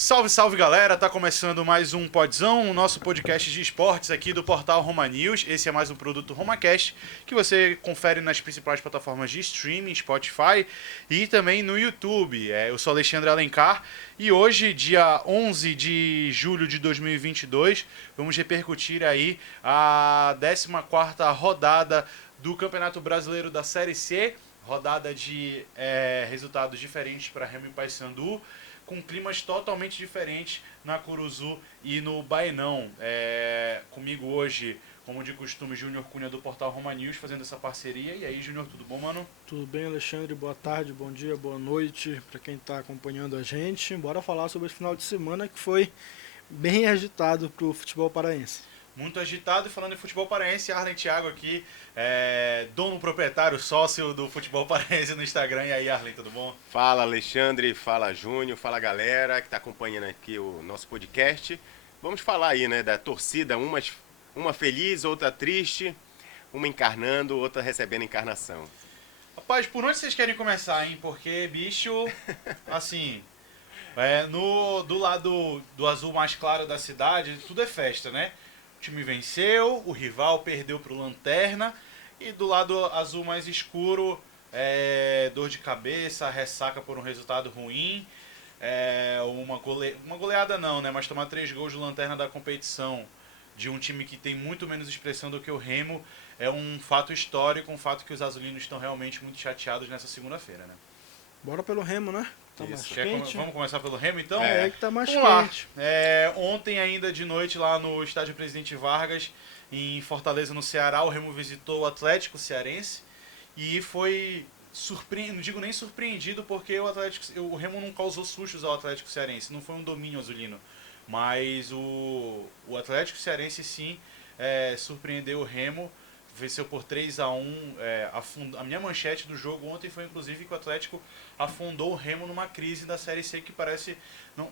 Salve, salve galera, tá começando mais um Podzão, o nosso podcast de esportes aqui do portal Roma News. Esse é mais um produto RomaCast que você confere nas principais plataformas de streaming, Spotify e também no YouTube. Eu sou Alexandre Alencar e hoje, dia 11 de julho de 2022, vamos repercutir aí a 14ª rodada do Campeonato Brasileiro da Série C, rodada de resultados diferentes para Remo e Paysandu, com climas totalmente diferentes na Curuzu e no Baenão. Comigo hoje, como de costume, Júnior Cunha do portal Roma News fazendo essa parceria. E aí, Júnior, tudo bom, mano? Tudo bem, Alexandre? Boa tarde, bom dia, boa noite para quem está acompanhando a gente. Bora falar sobre esse final de semana que foi bem agitado para o futebol paraense. Muito agitado. E falando em futebol paraense, Arlen Thiago aqui, dono proprietário, sócio do futebol paraense no Instagram. E aí, Arlen, tudo bom? Fala Alexandre, fala Júnior, fala galera que está acompanhando aqui o nosso podcast. Vamos falar aí, né, da torcida, uma feliz, outra triste, uma encarnando, outra recebendo encarnação. Rapaz, por onde vocês querem começar, hein? Porque, bicho, assim, do lado do azul mais claro da cidade, tudo é festa, né? O time venceu, o rival perdeu pro Lanterna, e do lado azul mais escuro, dor de cabeça, ressaca por um resultado ruim, uma goleada não, né? Mas tomar 3 gols do Lanterna da competição de um time que tem muito menos expressão do que o Remo é um fato histórico, um fato que os azulinos estão realmente muito chateados nessa segunda-feira, né? Bora pelo Remo, né? Tá mais quente. Vamos começar pelo Remo, então? Que tá mais Vamos lá. quente. Ontem ainda de noite lá no estádio Presidente Vargas, em Fortaleza, no Ceará, o Remo visitou o Atlético Cearense e foi surpreendido, não digo nem surpreendido, porque o Remo não causou sustos ao Atlético Cearense, não foi um domínio azulino, mas o Atlético Cearense sim surpreendeu o Remo, venceu por 3-1. A minha manchete do jogo ontem foi inclusive que o Atlético afundou o Remo numa crise da Série C que parece,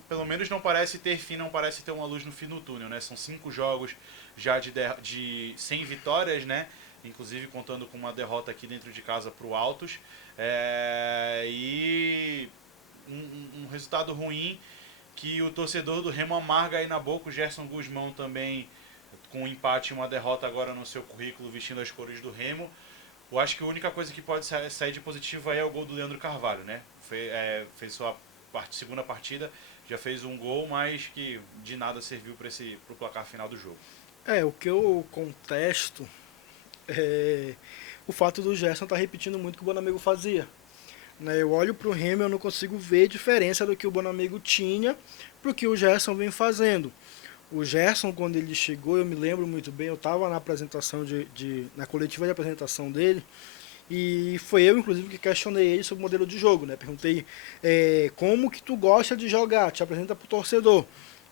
pelo menos não parece ter fim, não parece ter uma luz no fim do túnel, né? São 5 jogos já de 100 vitórias, né? Inclusive contando com uma derrota aqui dentro de casa para o Altos, e um resultado ruim que o torcedor do Remo amarga aí na boca. O Gerson Guzmão também com um empate e uma derrota agora no seu currículo, vestindo as cores do Remo. Eu acho que a única coisa que pode sair de positivo aí é o gol do Leandro Carvalho, né? Fez sua segunda partida, já fez um gol, mas que de nada serviu para o placar final do jogo. O que eu contesto é o fato do Gerson estar repetindo muito o que o Bonamigo fazia. Né? Eu olho pro Remo e eu não consigo ver diferença do que o Bonamigo tinha pro que o Gerson vem fazendo. O Gerson, quando ele chegou, eu me lembro muito bem, eu estava na apresentação na coletiva de apresentação dele, e foi eu, inclusive, que questionei ele sobre o modelo de jogo, né? Perguntei como que tu gosta de jogar, te apresenta pro torcedor.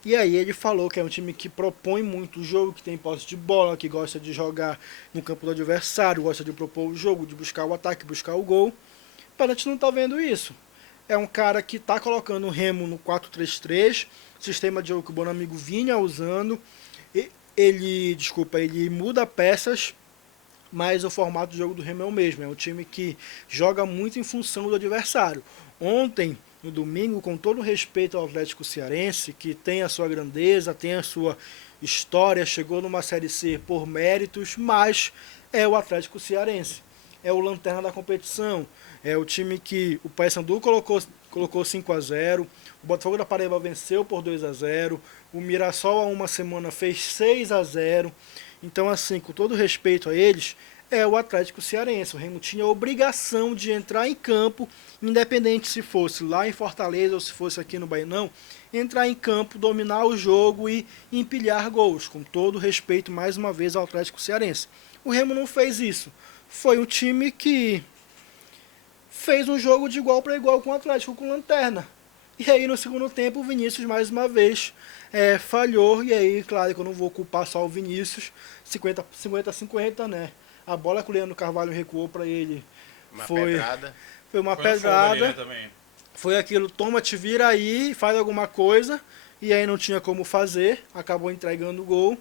E aí ele falou que é um time que propõe muito o jogo, que tem posse de bola, que gosta de jogar no campo do adversário, gosta de propor o jogo, de buscar o ataque, buscar o gol. Mas a gente não está vendo isso. É um cara que está colocando o Remo no 4-3-3, sistema de jogo que o Bonamigo vinha usando. Ele muda peças, mas o formato de jogo do Remo é o mesmo. É um time que joga muito em função do adversário. Ontem, no domingo, com todo respeito ao Atlético Cearense, que tem a sua grandeza, tem a sua história, chegou numa Série C por méritos, mas é o Atlético Cearense. É o lanterna da competição. É o time que o Paysandu colocou 5-0, o Botafogo da Paraíba venceu por 2-0, o Mirassol há uma semana fez 6-0. Então, assim, com todo respeito a eles, é o Atlético Cearense. O Remo tinha a obrigação de entrar em campo, independente se fosse lá em Fortaleza ou se fosse aqui no Baenão, entrar em campo, dominar o jogo e empilhar gols, com todo respeito mais uma vez ao Atlético Cearense. O Remo não fez isso. Foi um time que fez um jogo de igual para igual com o Atlético, com Lanterna. E aí no segundo tempo o Vinícius mais uma vez falhou. E aí, claro que eu não vou culpar só o Vinícius, 50-50, né? A bola que o Leandro Carvalho recuou para ele foi uma pedrada. Ali, né, também. Foi aquilo, toma, te vira aí, faz alguma coisa. E aí não tinha como fazer, acabou entregando o gol.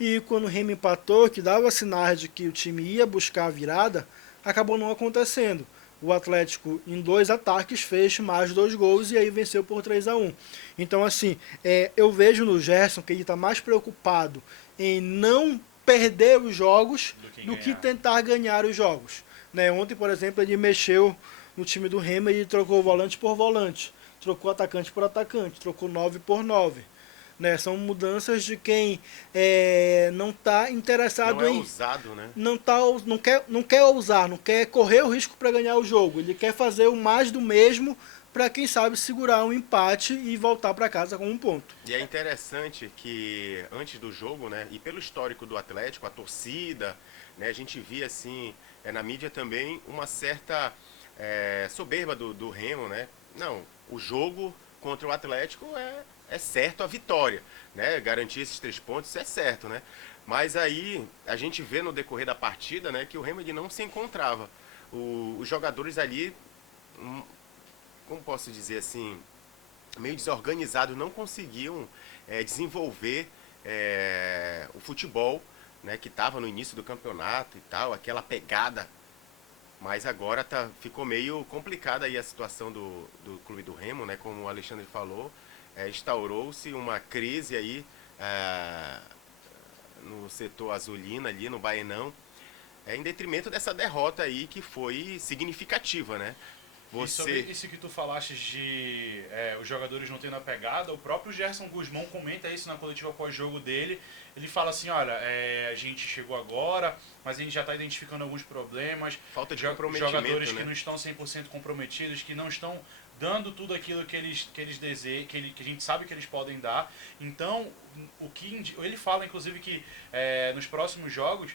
E quando o Remo empatou, que dava sinais de que o time ia buscar a virada, acabou não acontecendo. o Atlético, em 2 ataques, fez mais 2 gols e aí venceu por 3-1. Então, assim, eu vejo no Gerson que ele está mais preocupado em não perder os jogos do que tentar ganhar os jogos. Né? Ontem, por exemplo, ele mexeu no time do Remo e trocou volante por volante, trocou atacante por atacante, trocou 9 por 9. Né? São mudanças de quem não está interessado Não é em... ousado, né? Não quer ousar, não quer correr o risco para ganhar o jogo. Ele quer fazer o mais do mesmo para, quem sabe, segurar um empate e voltar para casa com um ponto. E é interessante que antes do jogo, né, e pelo histórico do Atlético, a torcida, né, a gente via assim, na mídia também, uma certa soberba do Remo, né? Não, o jogo contra o Atlético é certo a vitória, né? Garantir esses 3 pontos é certo, né? Mas aí a gente vê no decorrer da partida, né, que o Remo ele não se encontrava. Os jogadores ali, como posso dizer assim, meio desorganizados, não conseguiam desenvolver o futebol, né, que estava no início do campeonato e tal, aquela pegada. Mas agora ficou meio complicada aí a situação do clube do Remo, né, como o Alexandre falou. Instaurou-se uma crise aí no setor azulino ali, no Baenão, em detrimento dessa derrota aí que foi significativa, né? E sobre isso que tu falaste de os jogadores não tendo a pegada, o próprio Gerson Guzmão comenta isso na coletiva pós-jogo dele. Ele fala assim, olha, a gente chegou agora, mas a gente já está identificando alguns problemas. Falta de comprometimento, jogadores, né, que não estão 100% comprometidos, que não estão dando tudo aquilo que eles desejam, que a gente sabe que eles podem dar. Então, ele fala, inclusive, que nos próximos jogos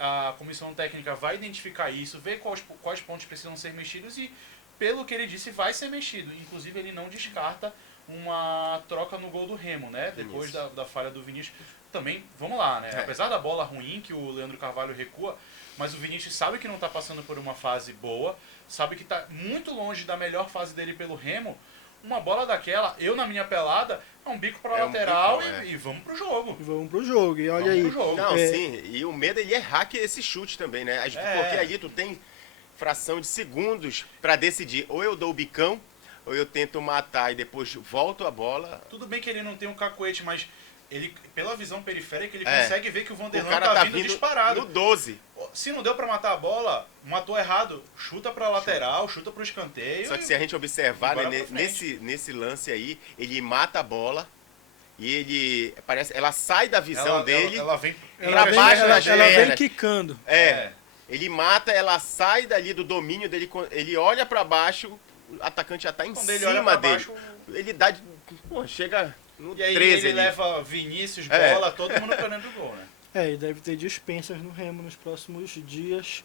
a comissão técnica vai identificar isso, ver quais pontos precisam ser mexidos e, pelo que ele disse, vai ser mexido. Inclusive, ele não descarta uma troca no gol do Remo, né? Depois da falha do Vinícius. Também, vamos lá, né? Apesar da bola ruim que o Leandro Carvalho recua, mas o Vinícius sabe que não está passando por uma fase boa, sabe que está muito longe da melhor fase dele pelo Remo. Uma bola daquela, eu na minha pelada, é um bico para lateral e vamos pro jogo. Vamos pro jogo, e olha aí. Não, sim, e o medo é errar esse chute também, né? Porque ali tu tem fração de segundos para decidir, ou eu dou o bicão, ou eu tento matar e depois volto a bola. Tudo bem que ele não tem um cacoete, mas ele, pela visão periférica, ele consegue ver que o Vanderlan tá vindo disparado. No 12. Se não deu pra matar a bola, matou errado. Chuta pra lateral, chuta pro escanteio. Só que se a gente observar, né, nesse lance aí, ele mata a bola e ela sai da visão dele. Ela vem pra baixo das pernas. Ela vem quicando. Ele mata, ela sai dali do domínio dele, ele olha pra baixo, o atacante já tá em cima dele. Baixo, ele dá chega no 13 aí ele ali. Leva Vinícius, bola, todo mundo pra dentro do gol, né? E deve ter dispensas no Remo nos próximos dias,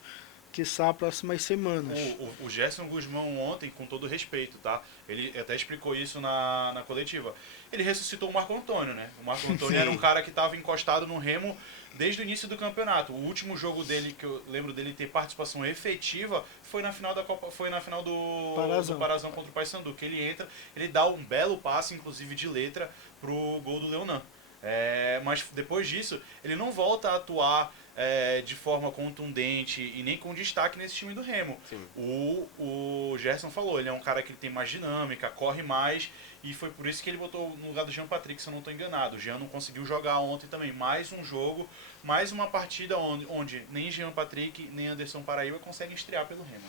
quiçá próximas semanas. O Gerson Guzmão ontem, com todo respeito, tá? Ele até explicou isso na coletiva. Ele ressuscitou o Marco Antônio, né? O Marco Antônio era um cara que estava encostado no Remo desde o início do campeonato. O último jogo dele, que eu lembro dele ter participação efetiva, foi na final da Copa, foi na final do Parazão contra o Paysandu, que ele entra, ele dá um belo passe, inclusive de letra, pro gol do Leonan. Mas depois disso, ele não volta a atuar de forma contundente e nem com destaque nesse time do Remo. O Gerson falou, ele é um cara que tem mais dinâmica, corre mais, e foi por isso que ele botou no lugar do Jean Patrick, se eu não estou enganado. O Jean não conseguiu jogar ontem também. Mais um jogo, mais uma partida onde nem Jean Patrick nem Anderson Paraíba conseguem estrear pelo Remo.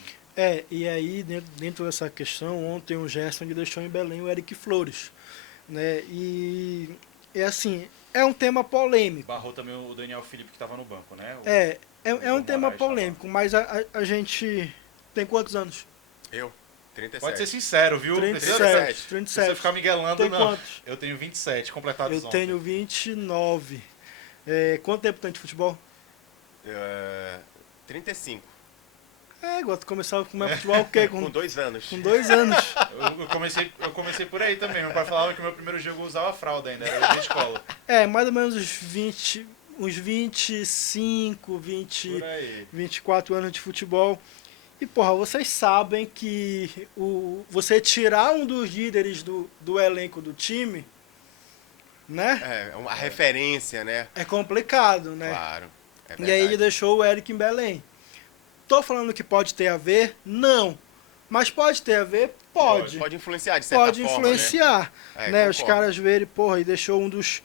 E aí, dentro dessa questão, ontem o Gerson deixou em Belém o Eric Flores. Né? E assim, é um tema polêmico. Barrou também o Daniel Felipe, que estava no banco, né? É um tema polêmico, mas a gente tem quantos anos? Eu, 37. Pode ser sincero, viu? 37. Não precisa ficar miguelando, tem não. Quantos? Eu tenho 27, completados ontem. Eu tenho 29. Quanto tempo tem de futebol? 35. Gosto de começar a comer futebol o quê? Com 2 anos. Com 2 anos. Eu comecei por aí também. Meu pai falava que o meu primeiro jogo eu usava fralda ainda, era da escola. Mais ou menos uns 25, 24 anos de futebol. E, porra, vocês sabem que você tirar um dos líderes do elenco do time, né? Uma referência, né? É complicado, né? Claro. E aí ele deixou o Eric em Belém. tô falando que pode ter a ver? Não. Mas pode ter a ver? Pode. Pode influenciar, de certa Pode forma, influenciar. né? Os caras verem, porra, e deixou um dos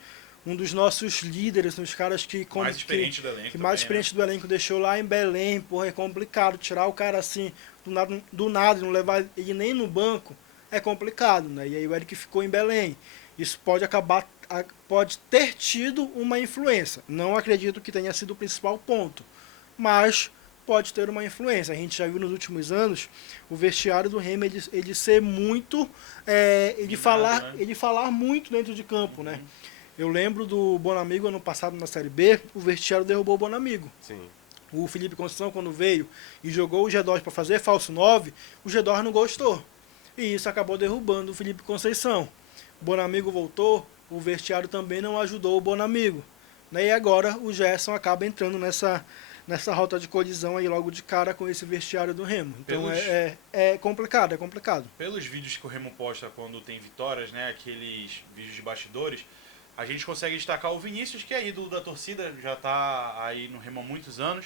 nossos líderes, uns caras que mais experiente do elenco. Que mais experiente do elenco deixou lá em Belém, porra, é complicado. Tirar o cara assim, do nada, não levar ele nem no banco, é complicado, né? E aí o Eric ficou em Belém. Isso pode ter tido uma influência. Não acredito que tenha sido o principal ponto, mas pode ter uma influência. A gente já viu nos últimos anos o vestiário do Remo ele ser muito, ele falar muito dentro de campo, né? Eu lembro do Bonamigo ano passado na Série B, o vestiário derrubou o Bonamigo. Sim. O Felipe Conceição, quando veio e jogou o G2 para fazer falso 9, o G2 não gostou. E isso acabou derrubando o Felipe Conceição. O Bonamigo voltou, o vestiário também não ajudou o Bonamigo. E agora o Gerson acaba entrando nessa rota de colisão aí logo de cara com esse vestiário do Remo. Então é complicado. Pelos vídeos que o Remo posta quando tem vitórias, né, aqueles vídeos de bastidores, a gente consegue destacar o Vinícius, que é ídolo da torcida, já está aí no Remo há muitos anos.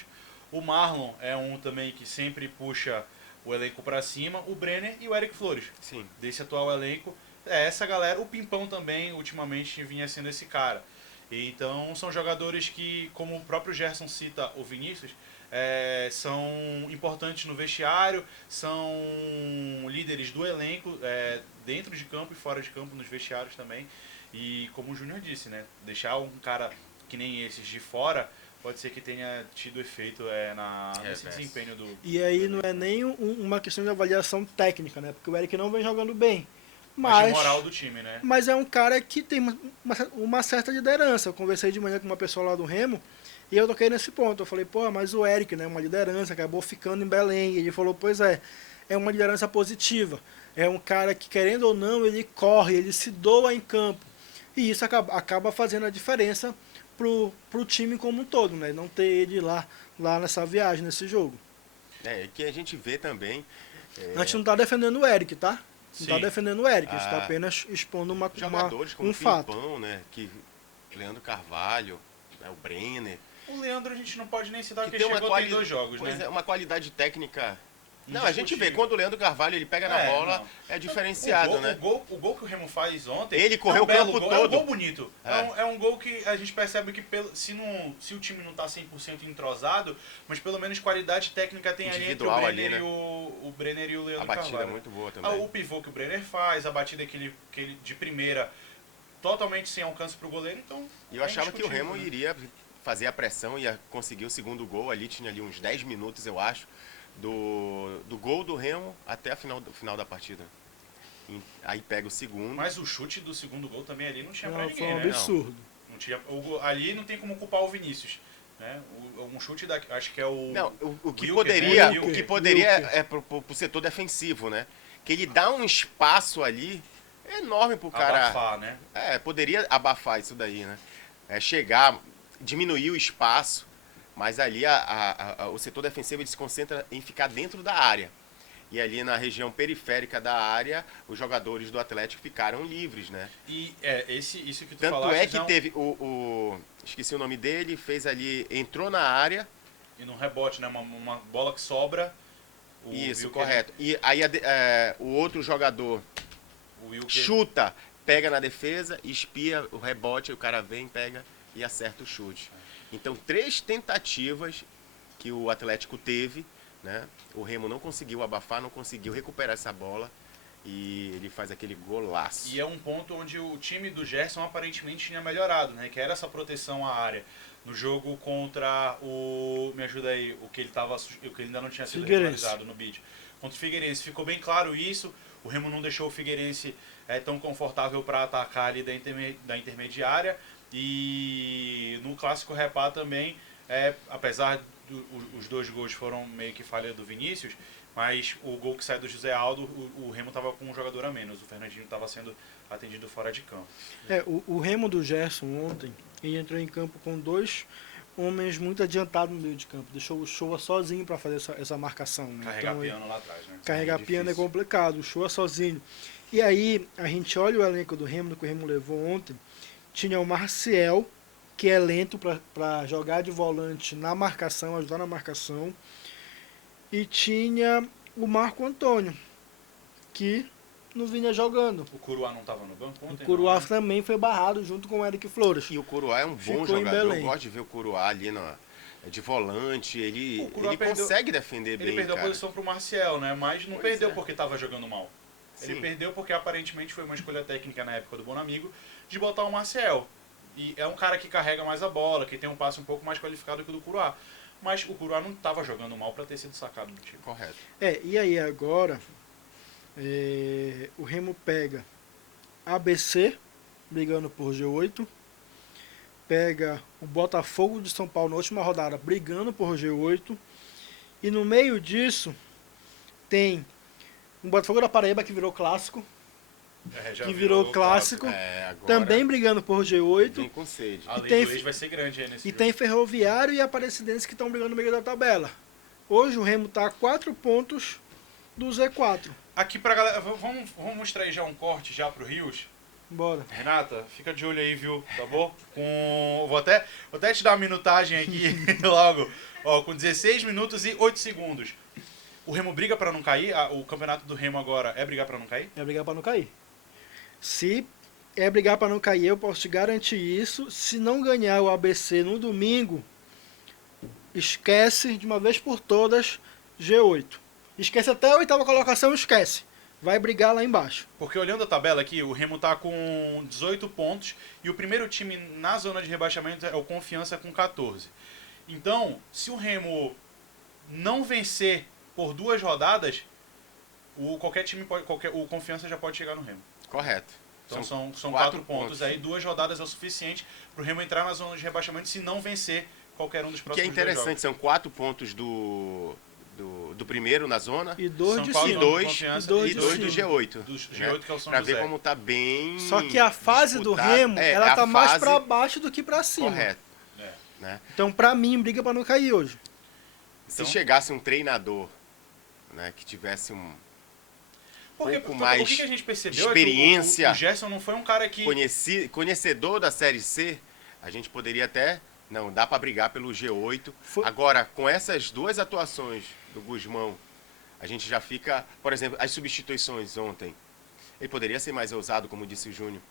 O Marlon é um também que sempre puxa o elenco para cima. O Brenner e o Eric Flores. Sim. Desse atual elenco. Essa galera, o Pimpão também, ultimamente, vinha sendo esse cara. Então, são jogadores que, como o próprio Gerson cita o Vinícius, são importantes no vestiário, são líderes do elenco, dentro de campo e fora de campo, nos vestiários também. E como o Júnior disse, né, deixar um cara que nem esses de fora pode ser que tenha tido efeito nesse desempenho do... E aí não é nem uma questão de avaliação técnica, né? Porque o Eric não vem jogando bem. Mas de moral do time, né? Mas é um cara que tem uma certa liderança. Eu conversei de manhã com uma pessoa lá do Remo e eu toquei nesse ponto. Eu falei, pô, mas o Eric, né, uma liderança, acabou ficando em Belém. E ele falou, pois é uma liderança positiva. É um cara que, querendo ou não, ele corre, ele se doa em campo. E isso acaba fazendo a diferença pro time como um todo, né? Não ter ele lá nessa viagem, nesse jogo. Que a gente vê também... A gente não tá defendendo o Eric, tá? Não Sim. tá defendendo o Eric, a gente tá apenas expondo jogadores como um fato. Pimpão, né? Que Leandro Carvalho, o Brenner... O Leandro a gente não pode nem citar, que porque tem chegou tem 2 jogos, pois né? é, uma qualidade técnica... Não, a gente Indiscutível. vê, quando o Leandro Carvalho ele pega na bola, não. é diferenciado, né? O gol que o Remo faz ontem... Ele correu o belo campo gol, todo. É um gol bonito. É um gol que a gente percebe que se o time não tá 100% entrosado, mas pelo menos qualidade técnica tem ali entre o Brenner, ali, né? o Brenner e o Leandro A batida Carvalho. é muito boa também. O pivô que o Brenner faz, a batida que ele de primeira, totalmente sem alcance pro goleiro, então... E eu achava que o Remo né? iria fazer a pressão, ia conseguir o segundo gol ali, tinha ali uns 10 minutos, eu acho, do gol do Remo até o final da partida. Aí pega o segundo. Mas o chute do segundo gol também ali não tinha pra ninguém, Foi um né? absurdo. Não tinha, ali não tem como culpar o Vinícius. Né? Um chute acho que é o... Não, o que Wilker, poderia Wilker. é pro setor defensivo, né? Que ele dá um espaço ali enorme pro cara. Abafar, né? Poderia abafar isso daí, né? Chegar, diminuir o espaço, mas ali o setor defensivo ele se concentra em ficar dentro da área. E ali na região periférica da área, os jogadores do Atlético ficaram livres, né? E isso que tu Tanto falaste... é que teve esqueci o nome dele, fez ali, entrou na área. E num rebote, né? Uma bola que sobra. Isso, Wilker, correto. E aí o outro jogador o Wilker, chuta, pega na defesa, espia o rebote, o cara vem, pega e acerta o chute. Então, 3 tentativas que o Atlético teve, né? O Remo não conseguiu abafar, não conseguiu recuperar essa bola e ele faz aquele golaço. E é um ponto onde o time do Gerson aparentemente tinha melhorado, né? Que era essa proteção à área. No jogo contra o... Me ajuda aí, o que ele ainda não tinha sido regularizado no vídeo. Contra o Figueirense. Ficou bem claro isso. O Remo não deixou o Figueirense tão confortável para atacar ali da intermediária. E no Clássico Repá também, apesar os 2 gols foram meio que falha do Vinícius, mas o gol que sai do José Aldo, o Remo estava com um jogador a menos. O Fernandinho estava sendo atendido fora de campo. O Remo do Gerson ontem, ele entrou em campo com 2 homens muito adiantados no meio de campo. Deixou o Shoa sozinho para fazer essa marcação. Né? Carregar piano lá atrás, né? Carregar piano é complicado, o Shoa sozinho. E aí, a gente olha o elenco do Remo, que o Remo levou ontem, tinha o Marcial, que é lento para jogar de volante na marcação, ajudar na marcação. e tinha o Marco Antônio, que não vinha jogando. O Curuá não tava no banco ontem? O Curuá não, né? também foi barrado junto com o Eric Flores. E o Curuá é um bom Ficou em jogador. Eu Belém. gosto de ver o Curuá ali de volante. Ele O Curuá consegue defender bem, Ele perdeu cara. a posição pro Marcial, né? Mas não Pois perdeu é. porque tava jogando mal. Ele Sim. perdeu porque aparentemente foi uma escolha técnica na época do Bonamigo de botar o Marcial. E é um cara que carrega mais a bola, que tem um passe um pouco mais qualificado que o do Curuá. Mas o Curuá não tava jogando mal para ter sido sacado do time. Correto. E aí agora, o Remo pega ABC, brigando por G8, pega o Botafogo de São Paulo na última rodada, brigando por G8, e no meio disso tem o Botafogo da Paraíba, que virou clássico, Já que virou clássico, Agora também brigando por G8, vem com sede. A lei tem- do ex vai ser grande aí nesse e jogo. tem Ferroviário e Aparecidense que estão brigando no meio da tabela. Hoje o Remo está a 4 pontos do Z4. Aqui pra galera, vamos mostrar aí já um corte já pro Rios. Bora. Renata, fica de olho aí, viu? Tá bom? Vou até te dar uma minutagem aqui logo. Ó, com 16 minutos e 8 segundos. O Remo briga pra não cair? O campeonato do Remo agora é brigar pra não cair? É brigar para não cair. Se é brigar para não cair, eu posso te garantir isso. Se não ganhar o ABC no domingo, esquece de uma vez por todas G8. Esquece até a 8ª colocação, esquece. Vai brigar lá embaixo. Porque olhando a tabela aqui, o Remo tá com 18 pontos e o primeiro time na zona de rebaixamento é o Confiança com 14. Então, se o Remo não vencer por 2 rodadas, qualquer time o Confiança já pode chegar no Remo. Correto. Então são 4 quatro pontos aí, 2 rodadas é o suficiente pro Remo entrar na zona de rebaixamento se não vencer qualquer um dos O que próximos é interessante, são 4 pontos do primeiro na zona E 2 São de Paulo, e cima. dois, E dois e de dois do cima. G8. dos né? G8 que é o São Pra José. ver como tá bem Só que a fase do disputado. Remo, ela a tá mais fase- para baixo do que para cima. Correto. É. Né? Então, para mim, briga para não cair hoje. Se Então- chegasse um treinador, né, que tivesse Porque, pouco mais o que a gente percebeu experiência. é que o Gerson não foi um cara que... conhecedor da Série C, a gente poderia até... Não, dá pra brigar pelo G8. Foi- Agora, com essas 2 atuações do Guzmão, a gente já fica... Por exemplo, as substituições ontem. Ele poderia ser mais ousado, como disse o Júnior.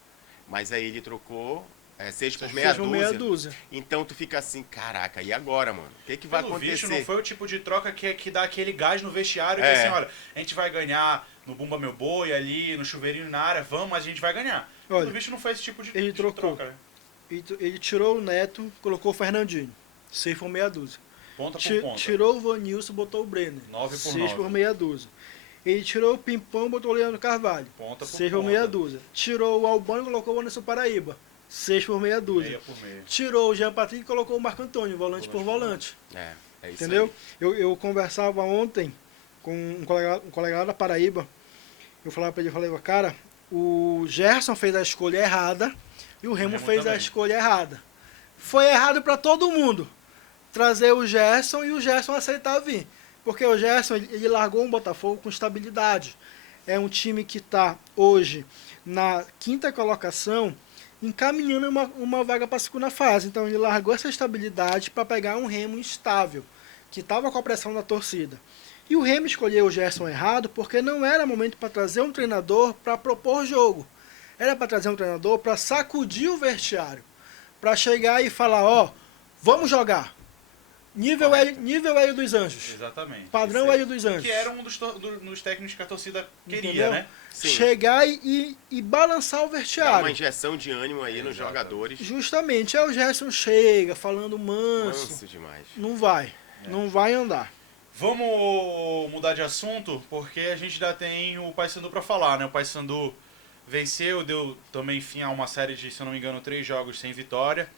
Mas aí ele trocou 6 por meia Seja uma meia dúzia. dúzia. Então tu fica assim, caraca, e agora, mano? O que vai Pelo acontecer? visto, não foi o tipo de troca que dá aquele gás no vestiário, que É. assim, olha, a gente vai ganhar no Bumba Meu Boi ali, no chuveirinho na área, vamos, mas a gente vai ganhar. Olha, Pelo visto não foi esse tipo de, ele de trocou. troca, né? Ele tirou o Neto, colocou o Fernandinho. 6 por meia dúzia. Ponta por ponta. Tirou o Vanilson, botou o Brenner. 9 por 6 9. por meia dúzia. Ele tirou o Pimpão, botou o Leandro Carvalho. Ponta por 6 por ponta. meia dúzia. Tirou o Albano, colocou o Anderson Paraíba. 6 por meia dúzia. Meia por meia. Tirou o Jean Patrick e colocou o Marco Antônio, volante por volante. É isso Entendeu? aí. Eu conversava ontem com um colega lá da Paraíba. Eu falava pra ele, cara, o Gerson fez a escolha errada e o Remo fez a também. escolha errada. Foi errado para todo mundo trazer o Gerson e o Gerson aceitar vir. Porque o Gerson, ele largou um Botafogo com estabilidade. É um time que está hoje na 5ª colocação, encaminhando uma vaga para a 2ª fase. Então ele largou essa estabilidade para pegar um Remo instável, que estava com a pressão da torcida. E o Remo escolheu o Gerson errado porque não era momento para trazer um treinador para propor jogo. Era para trazer um treinador para sacudir o vestiário. Para chegar e falar, ó, vamos jogar. Nível Hélio dos Anjos. Exatamente. Padrão Isso aí. Hélio dos Anjos. Que era um dos técnicos que a torcida queria, Entendeu? né? Sim. Chegar e balançar o Dá vestiário. uma injeção de ânimo aí nos Exatamente. jogadores. Justamente. Aí o Gerson chega falando manso. Manso demais. Não vai. Não vai andar. Vamos mudar de assunto, porque a gente ainda tem o Paysandu para falar, né? O Paysandu venceu, deu também fim a uma série de, se eu não me engano, 3 jogos sem vitória.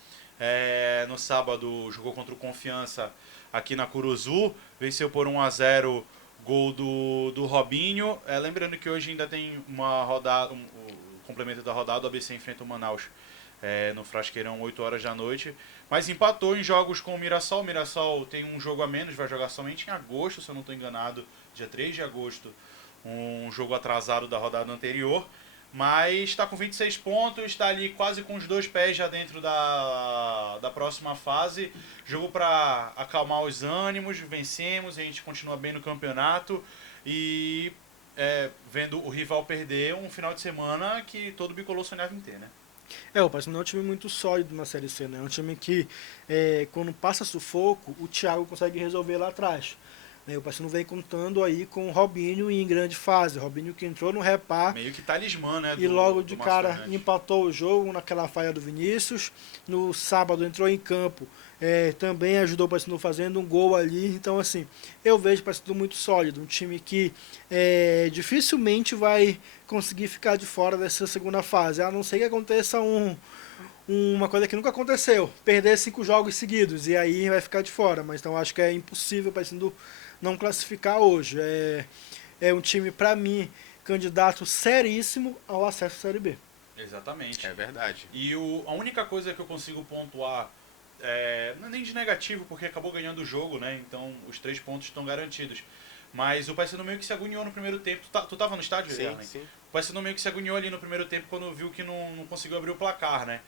No sábado jogou contra o Confiança aqui na Curuzu, venceu por 1-0, gol do Robinho. Lembrando que hoje ainda tem uma rodada, o complemento da rodada, o ABC enfrenta o Manaus no Frasqueirão, 8 horas da noite. Mas empatou em jogos com o Mirassol. O Mirassol tem um jogo a menos, vai jogar somente em agosto, se eu não estou enganado, dia 3 de agosto, um jogo atrasado da rodada anterior. Mas está com 26 pontos, está ali quase com os 2 pés já dentro da próxima fase. Jogo para acalmar os ânimos, vencemos, a gente continua bem no campeonato e vendo o rival perder um final de semana que todo bicolor sonhava em ter, né? O Paysandu é um time muito sólido na Série C, né? É um time que, quando passa sufoco, o Thiago consegue resolver lá atrás. O Paysandu vem contando aí com o Robinho em grande fase. O Robinho que entrou no repar. Meio que talismã, né? E logo de cara empatou o jogo naquela falha do Vinícius. No sábado entrou em campo. Também ajudou o Paysandu fazendo um gol ali. Então, assim, eu vejo o Paysandu muito sólido. Um time que dificilmente vai conseguir ficar de fora dessa segunda fase. A não ser que aconteça uma coisa que nunca aconteceu. Perder 5 jogos seguidos. E aí vai ficar de fora. Mas então acho que é impossível o Paysandu não classificar hoje. É um time, para mim, candidato seríssimo ao acesso à Série B. Exatamente. É verdade. E a única coisa que eu consigo pontuar, não é nem de negativo, porque acabou ganhando o jogo, né? Então os 3 pontos estão garantidos. Mas o Paysandu meio que se agoniou no primeiro tempo. Tu tava no estádio, Sim, Arlen? sim. O Paysandu meio que se agoniou ali no primeiro tempo quando viu que não conseguiu abrir o placar, né?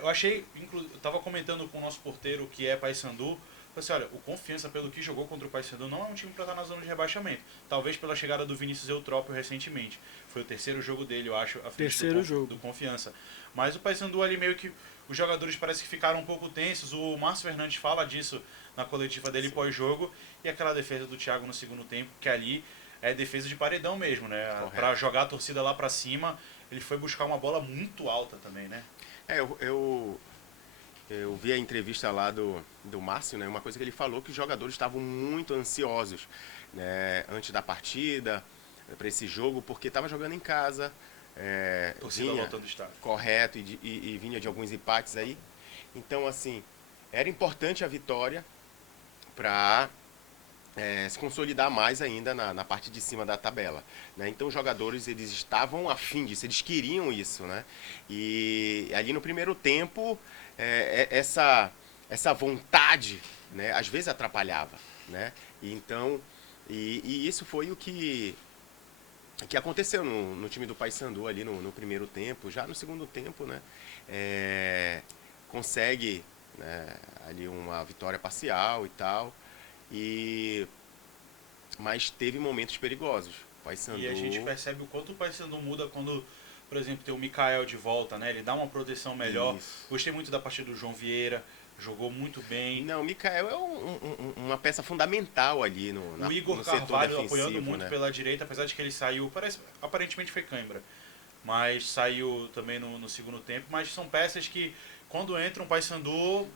Eu achei, eu tava comentando com o nosso porteiro, que é Paysandu, assim, olha, o Confiança, pelo que jogou contra o Paysandu, não é um time para estar na zona de rebaixamento. Talvez pela chegada do Vinícius Eutrópio recentemente. Foi o 3º jogo dele, eu acho, à frente do Confiança. Mas o Paysandu ali meio que os jogadores parece que ficaram um pouco tensos. O Márcio Fernandes fala disso na coletiva dele pós-jogo. E aquela defesa do Thiago no segundo tempo, que ali é defesa de paredão mesmo, né? Para jogar a torcida lá para cima, ele foi buscar uma bola muito alta também, né? Eu vi a entrevista lá do Márcio, né? Uma coisa que ele falou, que os jogadores estavam muito ansiosos, né? Antes da partida, para esse jogo, porque estava jogando em casa. Torcida voltando do estádio. Correto, e vinha de alguns empates aí. Então, assim, era importante a vitória para se consolidar mais ainda na parte de cima da tabela, né? Então os jogadores, eles estavam afim disso, eles queriam isso, né? E ali no primeiro tempo, essa vontade, né, às vezes atrapalhava, né? Então, e isso foi o que aconteceu no time do Paysandu ali no primeiro tempo. Já no segundo tempo, né, consegue, né, ali uma vitória parcial e tal, mas teve momentos perigosos. Paysandu... E a gente percebe o quanto o Paysandu muda quando, por exemplo, tem o Mikael de volta, né? Ele dá uma proteção melhor. Isso. Gostei muito da partida do João Vieira, jogou muito bem. Não, o Mikael é uma peça fundamental ali no setor defensivo. O Igor Carvalho apoiando muito, né, pela direita, apesar de que ele saiu, aparentemente foi cãibra, mas saiu também no segundo tempo. Mas são peças que, quando entra um Paysandu,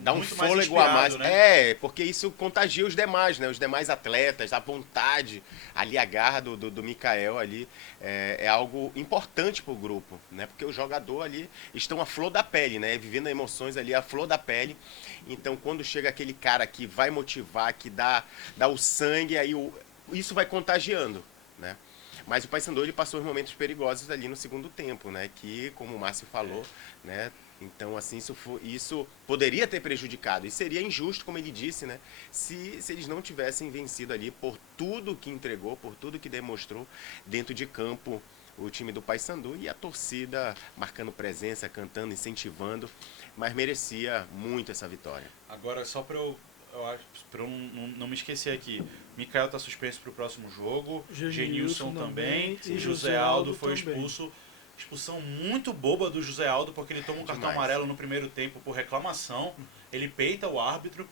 dá um fôlego a mais, né? Porque isso contagia os demais, né? Os demais atletas, a vontade, ali a garra do Mikael ali é algo importante para o grupo, né? Porque o jogador ali estão à flor da pele, né? Vivendo emoções ali à flor da pele. Então, quando chega aquele cara que vai motivar, que dá o sangue, aí isso vai contagiando, né? Mas o Paysandu, ele passou os momentos perigosos ali no segundo tempo, né? Que, como o Márcio falou, né? Então, assim, isso poderia ter prejudicado. E seria injusto, como ele disse, né? Se eles não tivessem vencido ali por tudo que entregou, por tudo que demonstrou dentro de campo o time do Paysandu. E a torcida marcando presença, cantando, incentivando. Mas merecia muito essa vitória. Agora, só para eu não me esquecer aqui, Mikael está suspenso para o próximo jogo, Genilson também, e José Aldo foi expulso. Expulsão muito boba do José Aldo, porque ele toma um cartão amarelo no primeiro tempo por reclamação. Ele peita o árbitro,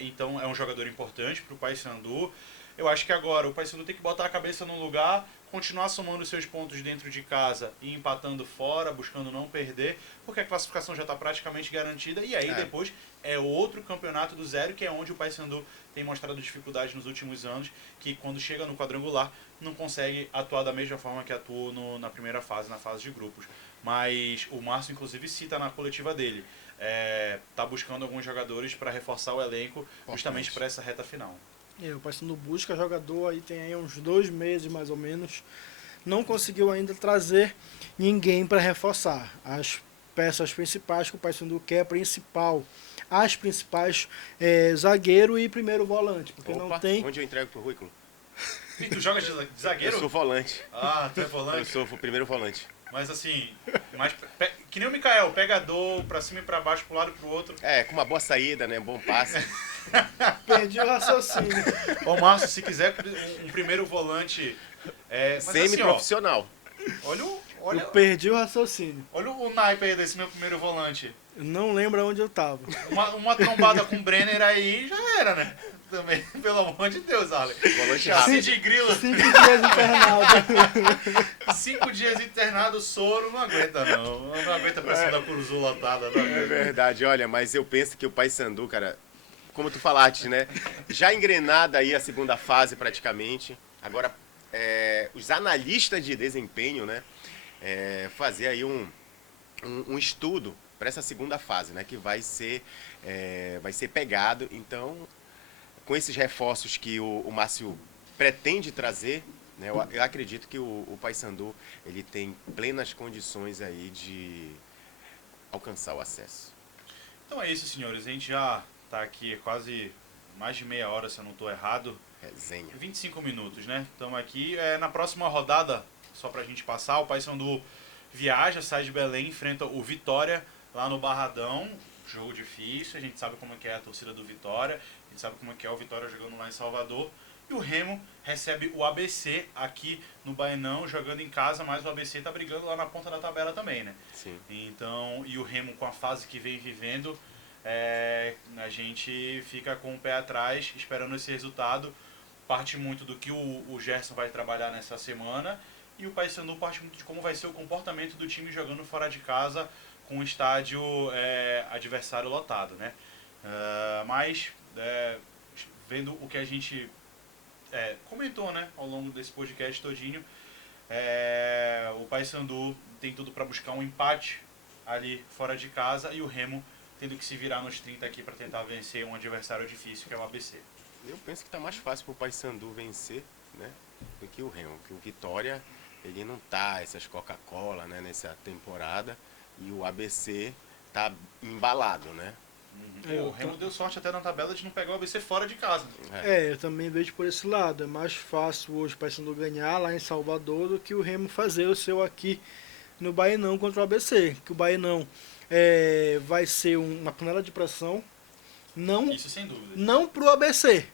então é um jogador importante para o Paysandu. Eu acho que agora o Paysandu tem que botar a cabeça no lugar, continuar somando seus pontos dentro de casa e empatando fora, buscando não perder, porque a classificação já está praticamente garantida. E aí depois é outro campeonato do zero, que é onde o Paysandu tem mostrado dificuldade nos últimos anos, que quando chega no quadrangular não consegue atuar da mesma forma que atuou na primeira fase, na fase de grupos. Mas o Márcio, inclusive, cita na coletiva dele, está buscando alguns jogadores para reforçar o elenco justamente para essa reta final. O Paysandu busca jogador, aí tem aí uns 2 meses mais ou menos, não conseguiu ainda trazer ninguém para reforçar. As peças principais que o Paysandu quer, as principais, zagueiro e primeiro volante, porque não tem... Onde eu entrego pro currículo? E tu joga de zagueiro? Eu sou volante. Ah, tu é Eu volante? sou o primeiro volante. Mas assim, que nem o Mikael, pegador, pra cima e pra baixo, pro lado e pro outro. É, com uma boa saída, né? Bom passe. Perdi o raciocínio. Ô, Márcio, se quiser um primeiro volante... mas assim, ó, Semi-profissional. olha Eu perdi o raciocínio. o naipe aí desse meu primeiro volante. Eu não lembro onde eu tava. Uma trombada com o Brenner aí já era, né? Também, pelo amor de Deus, Arlen. Volante Assim rápido. de grilo, 5 dias internado. 5 dias internado, soro, não aguenta não. Não aguenta a pressão da Curuzu lotada. Não É aguenta. verdade, olha, mas eu penso que o Paysandu, cara, como tu falaste, né? Já engrenada aí a segunda fase praticamente. Agora, os analistas de desempenho, né? Fazer aí um estudo para essa segunda fase, né? Que vai ser pegado. Então, com esses reforços que o Márcio pretende trazer, né? Eu acredito que o Paysandu ele tem plenas condições aí de alcançar o acesso. Então é isso, senhores. A gente já tá aqui quase mais de meia hora, se eu não estou errado. Resenha. 25 minutos, né? Estamos aqui. Na próxima rodada, só pra gente passar, o Paysandu viaja, sai de Belém, enfrenta o Vitória lá no Barradão. Jogo difícil, a gente sabe como é que é a torcida do Vitória, a gente sabe como é que é o Vitória jogando lá em Salvador. E o Remo recebe o ABC aqui no Baenão, jogando em casa, mas o ABC tá brigando lá na ponta da tabela também, né? Sim. Então, e o Remo com a fase que vem vivendo, a gente fica com o pé atrás, esperando esse resultado. Parte muito do que o Gerson vai trabalhar nessa semana, e o Paysandu parte muito de como vai ser o comportamento do time jogando fora de casa com o estádio adversário lotado, né? Mas, vendo o que a gente comentou, né, ao longo desse podcast todinho, o Paysandu tem tudo para buscar um empate ali fora de casa, e o Remo tendo que se virar nos 30 aqui para tentar vencer um adversário difícil, que é o ABC. Eu penso que está mais fácil para o Paysandu vencer, né, do que o Remo. Porque o Vitória, ele não tá essas Coca-Cola, né, nessa temporada, e o ABC tá embalado, né? O Remo deu sorte até na tabela de não pegar o ABC fora de casa. Eu também vejo por esse lado. É mais fácil hoje o Paysandu ganhar lá em Salvador do que o Remo fazer o seu aqui no Baenão contra o ABC. Que o Baenão vai ser uma panela de pressão, não, Isso sem dúvida. não pro ABC,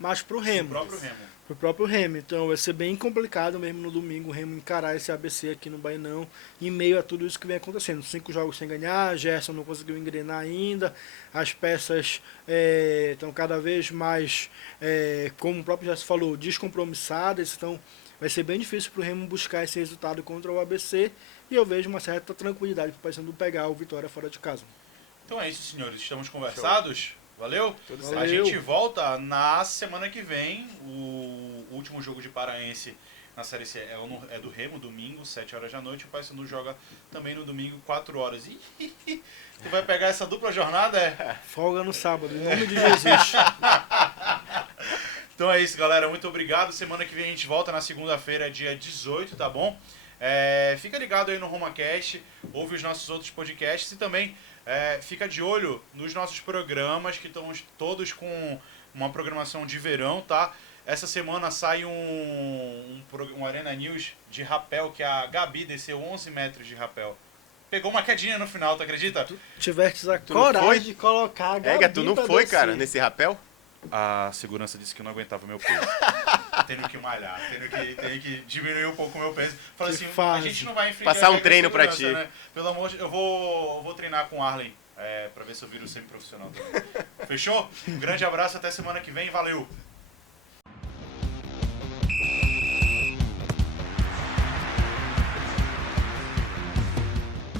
mas pro O Remo. próprio Remo. Pro próprio Remo. Então vai ser bem complicado mesmo no domingo o Remo encarar esse ABC aqui no Baenão, em meio a tudo isso que vem acontecendo. 5 jogos sem ganhar, Gerson não conseguiu engrenar ainda, as peças estão cada vez mais, como o próprio Gerson falou, descompromissadas. Então vai ser bem difícil pro Remo buscar esse resultado contra o ABC, e eu vejo uma certa tranquilidade pro Paysandu pegar o Vitória fora de casa. Então é isso, senhores. Estamos conversados. Valeu? Tudo certo. A gente volta na semana que vem. O último jogo de Paraense na Série C é do Remo, domingo, 7 horas da noite. O Paysandu joga também no domingo, 4 horas. Tu vai pegar essa dupla jornada? Folga no sábado, em nome de Jesus. Então é isso, galera. Muito obrigado. Semana que vem a gente volta na segunda-feira, dia 18, tá bom? Fica ligado aí no RomaCast, ouve os nossos outros podcasts e também fica de olho nos nossos programas, que estão todos com uma programação de verão, tá? Essa semana sai um Arena News de rapel, que a Gabi desceu 11 metros de rapel. Pegou uma quedinha no final, tu acredita? Tu tiveste a Tu não coragem foi? de colocar a Gabi Tu não pra foi, descer. cara, nesse rapel? A segurança disse que eu não aguentava meu peso. Tendo que malhar, tendo que diminuir um pouco o meu peso. Falei Que assim, fase. a gente não vai enfrentar Passar um a treino pra segurança, ti. né? Pelo amor de Deus, eu vou treinar com o Arlen, pra ver se eu viro semi-profissional também. Fechou? Um grande abraço, até semana que vem, valeu!